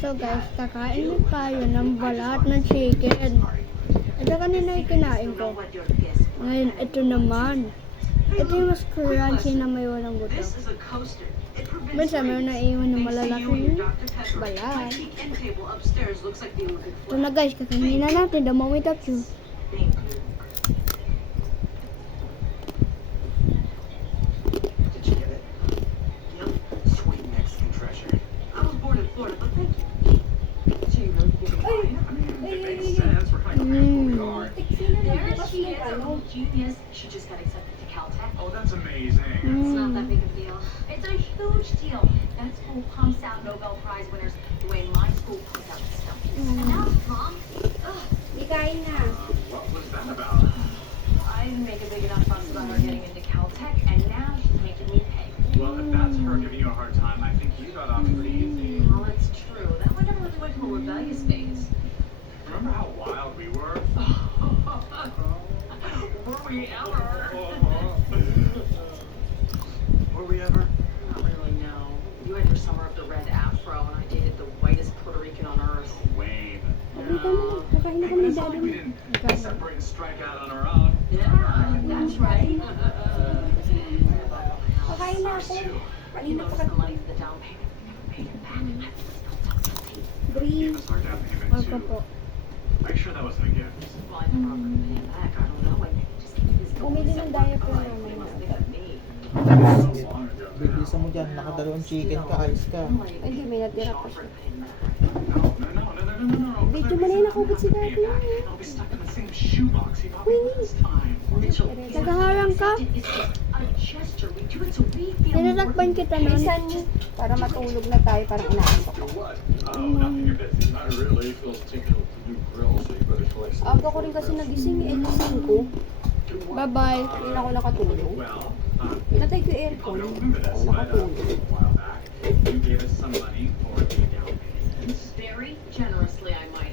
So guys, kakain na tayo ng balat ng chicken. Ito kanina yung kinain ko. Ngayon, ito naman. Ito yung mas crunchy na may walang buto. Minsan, may naiwan na malalaking balat. Ito na guys, kakainin na natin the moment of truth. Genius. She just got accepted to Caltech. Oh, that's amazing. It's not that big of a deal. It's a huge deal. That school pumps out Nobel Prize winners the way my school pumps out stuff. And now, Mom, Ikain na. What was that about? I didn't make a big enough fuss about her getting into Caltech, and now she's making me pay. Well, if that's her giving you a hard time, I think you got off pretty easy. Well, it's true. That one never really went to a rebellious phase. Remember how wild we were? Were we ever? Were we ever? Not really, no. You had your summer of the red afro, and I dated the whitest Puerto Rican on earth. Wayne. No. Kakain na Hey, kami but it's not daddy. like we didn't separate and strike out on our own. Yeah, that's right. Kakain na ako. You know, the money for the down payment. We never paid it back. I was so Give Breathe. us our down payment Wag pa too. po. Are you sure that wasn't a gift? Well, I never offered to pay it back. I don't know. Maybe just keep his Bumili ng diaper Oh, namin they must na. think of me. So long ago. Bibisa mo dyan, nakadalawang chicken ka, ayos ka. Hindi, may natira pa siya. No. Video mo na yun, nakubot si daddy. I'll be stuck in the same shoebox he bought me last time. Mitchell, Naghaharang ka? it's just a gesture. We do it so we feel Tinalakban kita nun. Bilisan niyo para matulog na tayo, parang inaasok ko. What? Oh, nothing your business. Not really. Feels tinkle to do grill, so you better collect some. Aga ko rin kasi nagising, eh, gising ko. Bye-bye. Hindi na ako nakatulog. Well, Pinatay ko yung you aircon. don't remember Ako this, but nakatulog. a while back, you gave us some money for the down payment. very generously, I might